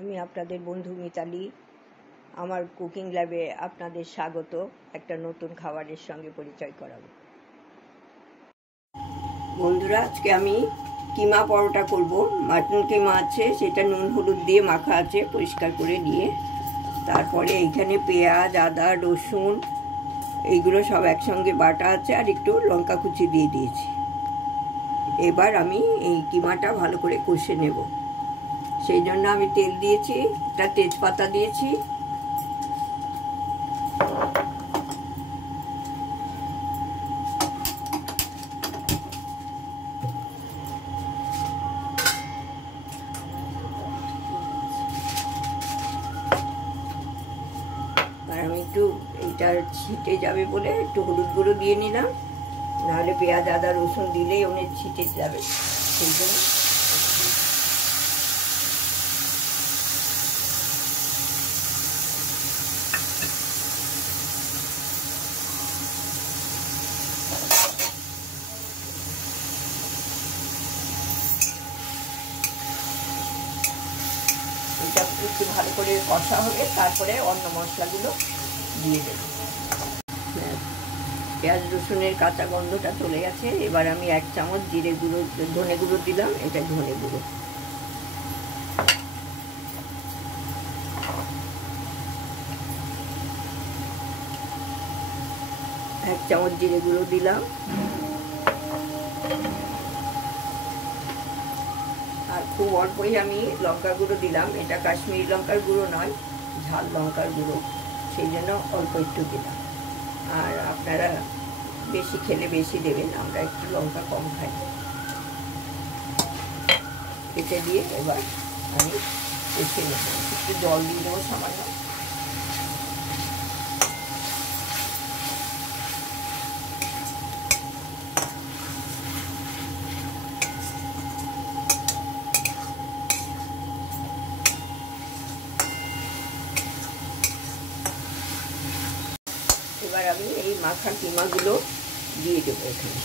আমি আপনাদের বন্ধু মিতালি। আমার কুকিং ল্যাবে আপনাদের স্বাগত। একটা নতুন খাবারের সঙ্গে পরিচয় করাবো। বন্ধুরা, আজকে আমি কিমা পরোটা করব। মাটন কিমা আছে, সেটা নুন হলুদ দিয়ে মাখা আছে, পরিষ্কার করে নিয়ে তারপরে এইখানে পেঁয়াজ, আদা, রসুন এইগুলো সব একসঙ্গে বাটা আছে, আর একটু লঙ্কা কুচি দিয়ে দিয়েছি। এবার আমি এই কিমাটা ভালো করে কষে নেব। সেই জন্য আমি তেল দিয়েছি, একটা তেজপাতা দিয়েছি, আর আমি একটু এইটা ছিটে যাবে বলে একটু হলুদ গুঁড়ো দিয়ে নিলাম, নাহলে পেঁয়াজ আদা রসুন দিলেই অনেক ছিটে যাবে, সেই জন্য। এটা একটু ভালো করে কষা হবে, তারপরে অন্য মশলাগুলো দিয়ে দেব। পেঁয়াজ রসুনের কাঁচা গন্ধটা চলে গেছে। এবার আমি 1 চামচ জিরে গুঁড়ো, ধনে গুঁড়ো দিলাম। এটা ধনে গুঁড়ো, 1 চামচ জিরে গুঁড়ো দিলাম, আর খুব অল্পই আমি লঙ্কা গুঁড়ো দিলাম। এটা কাশ্মীরি লঙ্কার গুঁড়ো নয়, ঝাল লঙ্কার গুঁড়ো, সেই জন্য অল্প একটু দিলাম। আর আপনারা বেশি খেলে বেশি দেবেন, আমরা একটু লঙ্কা কম খাই। এটা দিয়ে এবার আমি কষে নেব। একটু জল দিয়ে দেবো সামান্য। এবার আমি এই মাখা কিমাগুলো দিয়ে দেবো এখানে।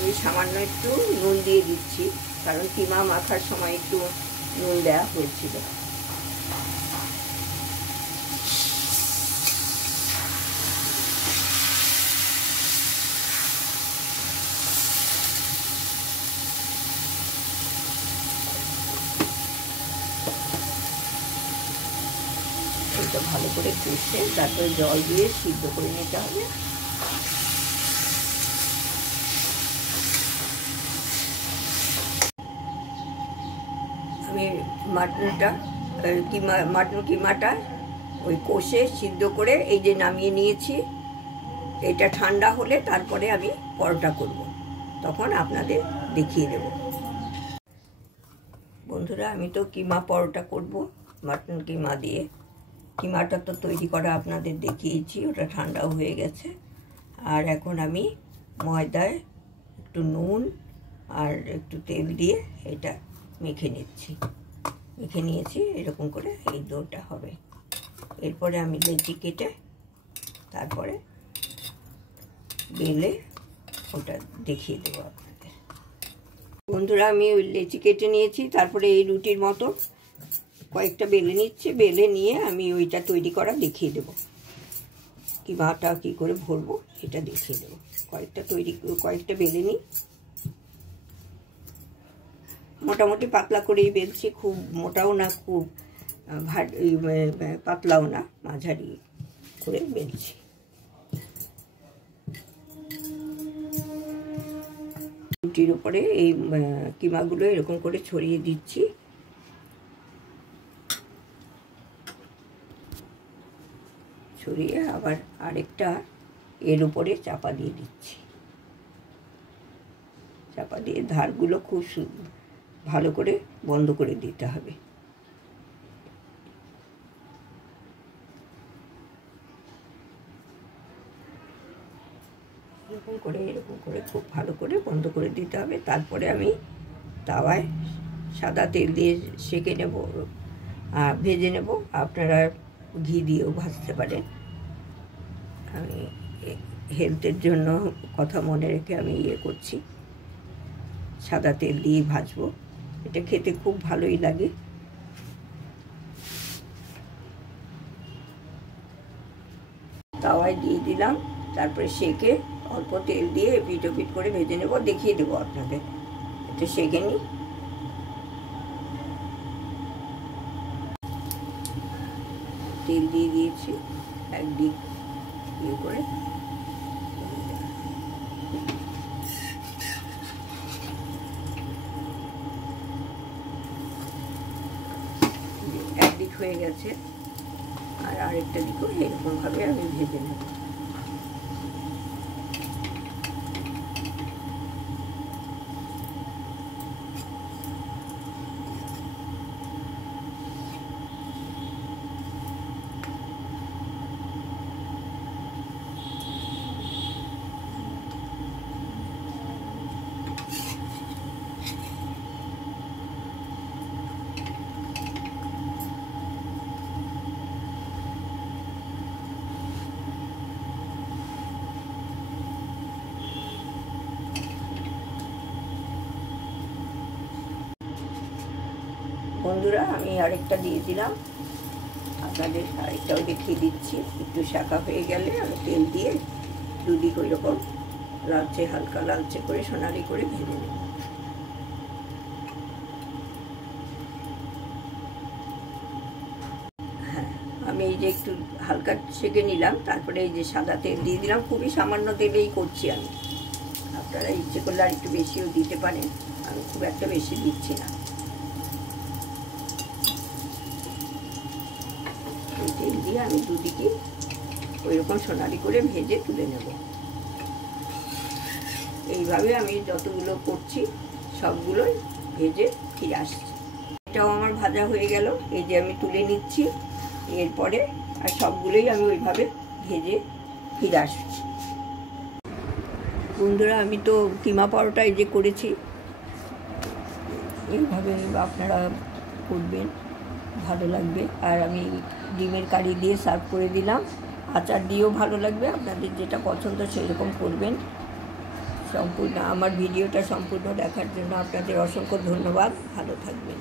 আমি সামান্য একটু নুন দিয়ে দিচ্ছি, কারণ কিমা মাখার সময় একটু নুন দেওয়া হয়েছিল। এটা ভালো করে কষে তারপরে জল দিয়ে সিদ্ধ করে নিতে হবে। আমি মাটন কিমাটা ওই কষে সিদ্ধ করে এই যে নামিয়ে নিয়েছি। এটা ঠান্ডা হলে তারপরে আমি পরোটা করব, তখন আপনাদের দেখিয়ে দেব। বন্ধুরা, আমি তো কিমা পরোটা করব মাটন কিমা দিয়ে। কিমাটা তো তৈরি করা আপনাদের দেখিয়েছি, ওটা ঠান্ডাও হয়ে গেছে। আর এখন আমি ময়দায় একটু নুন আর একটু তেল দিয়ে এটা মেখে নিয়েছি। এরকম করে এই ডোটা হবে। এরপরে আমি লেচি কেটে তারপরে বেলে ওটা দেখিয়ে দেবো আপনাদের। বন্ধুরা, আমি ওই লেচি কেটে নিয়েছি, তারপরে এই রুটির মতো কয়েকটা বেলে নিচ্ছি। বেলে নিয়ে আমি ওইটা তৈরি করা দেখিয়ে দেবো। কিমাটা কী করে ভরবো সেটা দেখিয়ে দেবো। কয়েকটা বেলে নিই। মোটামুটি পাতলা করেই বেলছি, খুব মোটাও না, খুব পাতলাও না, মাঝারি করে বেলছি। রুটির উপরে এই কিমাগুলো এরকম করে ছড়িয়ে দিচ্ছি। ছড়িয়ে আবার আরেকটা এর উপরে চাপা দিয়ে দিচ্ছি। চাপা দিয়ে ধারগুলো খুব ভালো করে বন্ধ করে দিতে হবে। এরকম করে খুব ভালো করে বন্ধ করে দিতে হবে। তারপরে আমি তাওয়ায় সাদা তেল দিয়ে সেঁকে নেব, ভেজে নেব। আপনারা ঘি দিয়েও ভাজতে পারেন। আমি হেলথের জন্য কথা মনে রেখে আমি করছি, সাদা তেল দিয়ে ভাজবো। এটা খেতে খুব ভালোই লাগে। তাওয়ায় দিয়ে দিলাম, তারপরে সেঁকে অল্প তেল দিয়ে এপিট ওপিট করে ভেজে নেব। দেখিয়ে দেবো আপনাদের। এটা সেঁকে নিই। তেল দিয়ে দিয়েছি একদিক করে। একদিক হয়ে গেছে, আর আরেকটা দিকও এরকমভাবে আমি ভেজে নেব। বন্ধুরা, আমি আরেকটা দিয়ে দিলাম, আপনাদের আরেকটাও দেখিয়ে দিচ্ছি। একটু শাঁকা হয়ে গেলে আমি তেল দিয়ে দুদিক ওই রকম লালচে, হালকা লালচে করে সোনালি করে ভেজে নেব। হ্যাঁ, আমি এই যে একটু হালকা সেঁকে নিলাম, তারপরে এই যে সাদা তেল দিয়ে দিলাম। খুবই সামান্য তেলেই করছি আমি। আপনারা ইচ্ছে করলে আর একটু বেশিও দিতে পারেন, আমি খুব একটা বেশি দিচ্ছি না। তেল দিয়ে আমি দুদিকে ওইরকম সোনালি করে ভেজে তুলে নেব। এইভাবে আমি যতগুলো করছি সবগুলোই ভেজে ফিরে আসছি। এটাও আমার ভাজা হয়ে গেল, এই যে আমি তুলে নিচ্ছি। এরপরে আর সবগুলোই আমি ওইভাবে ভেজে ফিরে আসছি। বন্ধুরা, আমি তো কিমা পরোটা এই যে করেছি, এইভাবে আপনারা করবেন, ভালো লাগবে। আর আমি ডিমের কারি দিয়ে সার্ভ করে দিলাম। আচার দিয়েও ভালো লাগবে। আপনাদের যেটা পছন্দ সেরকম করবেন। আমার ভিডিওটা সম্পূর্ণ দেখার জন্য আপনাদের অসংখ্য ধন্যবাদ। ভালো থাকবেন।